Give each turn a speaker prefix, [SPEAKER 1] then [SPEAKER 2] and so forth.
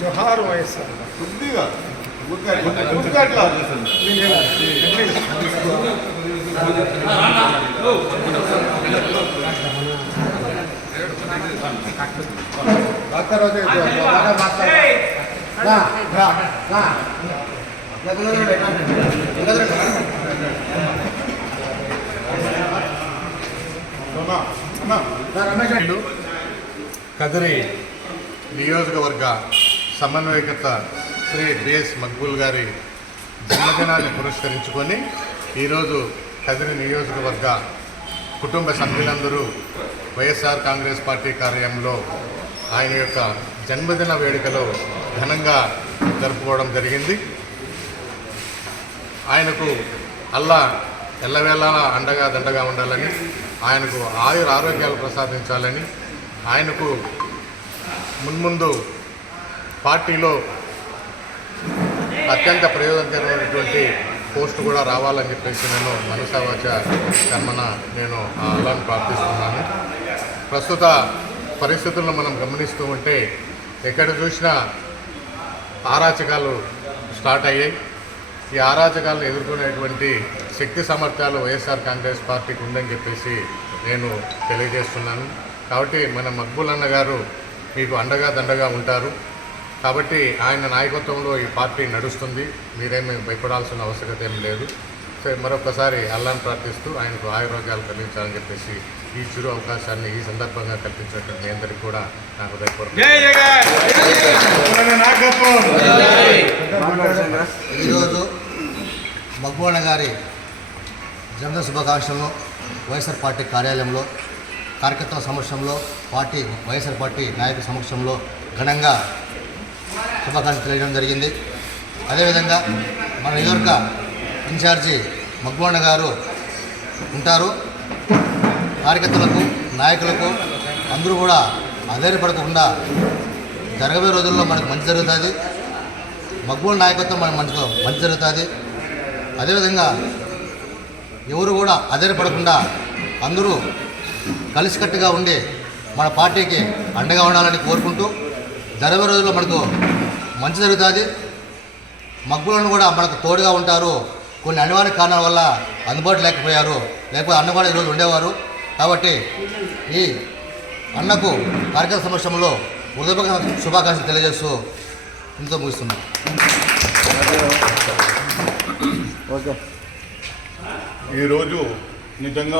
[SPEAKER 1] జోహార్ వైఎస్ఆర్
[SPEAKER 2] కొద్దిగా గుర్తుగా మాట్లాడోదే మాట్లాడ రమేష్ కదిరి నియోజకవర్గ సమన్వయకర్త శ్రీ బిఎస్ మక్బూల్ గారి జన్మదినాన్ని పురస్కరించుకొని ఈరోజు కదిరి నియోజకవర్గ కుటుంబ సభ్యులందరూ వైఎస్ఆర్ కాంగ్రెస్ పార్టీ కార్యంలో ఆయన యొక్క జన్మదిన వేడుకలో ఘనంగా జరుపుకోవడం జరిగింది. ఆయనకు అల్లా ఎల్లవేళలా అండగా దండగా ఉండాలని ఆయనకు ఆయుర ఆరోగ్యాలు ప్రసాదించాలని ఆయనకు మున్ముందు పార్టీలో అత్యంత ప్రయోజనకరమైనటువంటి పోస్ట్ కూడా రావాలని చెప్పేసి నేను మనసావాచ కర్మన నేను అలాని ప్రార్థిస్తున్నాను. ప్రస్తుత పరిస్థితులను మనం గమనిస్తూ ఉంటే ఎక్కడ చూసినా ఆరాచకాలు స్టార్ట్ అయ్యాయి. ఈ ఆరాచకాలను ఎదుర్కొనేటువంటి శక్తి సామర్థ్యాలు వైఎస్ఆర్ కాంగ్రెస్ పార్టీకి ఉందని చెప్పేసి నేను తెలియజేస్తున్నాను. కాబట్టి మన మక్బుల్ అన్న గారు మీకు అండగా దండగా ఉంటారు. కాబట్టి ఆయన నాయకత్వంలో ఈ పార్టీ నడుస్తుంది. మీరేమీ భయపడాల్సిన అవసరం ఏం లేదు. సో మరొకసారి అల్లాను ప్రార్థిస్తూ ఆయనకు ఆయురోగ్యాలు కలిగించాలని చెప్పేసి ఈ చిరు అవకాశాన్ని ఈ సందర్భంగా కల్పించినటువంటి మీ అందరికీ కూడా నాకు
[SPEAKER 3] ఈరోజు మగ్బోణ గారి జన్మదిన శుభాకాంక్షలను వైఎస్ఆర్ పార్టీ కార్యాలయంలో కార్యకర్తల సమక్షంలో పార్టీ వైఎస్ఆర్ పార్టీ నాయకుల సమక్షంలో ఘనంగా శుభాకాంక్షలు తెలియడం జరిగింది. అదేవిధంగా మన నియోజక ఇన్ఛార్జి మగ్బోణ గారు ఉంటారు. కార్యకర్తలకు నాయకులకు అందరూ కూడా అధైర్యపడకుండా జరగబోయే రోజుల్లో మనకు మంచి జరుగుతుంది. మగ్గుల నాయకత్వం మనకు మంచి మంచి జరుగుతుంది. అదేవిధంగా ఎవరు కూడా అధైర్యపడకుండా అందరూ కలిసికట్టుగా ఉండి మన పార్టీకి అండగా ఉండాలని కోరుకుంటూ జరగబోయే రోజుల్లో మనకు మంచి జరుగుతుంది. మగ్గులను కూడా మనకు తోడుగా ఉంటారు. కొన్ని అనివార్య కారణాల వల్ల అందుబాటు లేకపోయారు. లేకపోతే అన్న కూడా ఈరోజు ఉండేవారు. కాబట్టి ఈ అన్నకు కార్యక్రమ సమక్షంలో హృదయపూర్వక శుభాకాంక్షలు తెలియజేస్తూ ఇంతో ముగిస్తున్నాం.
[SPEAKER 2] ఈరోజు నిజంగా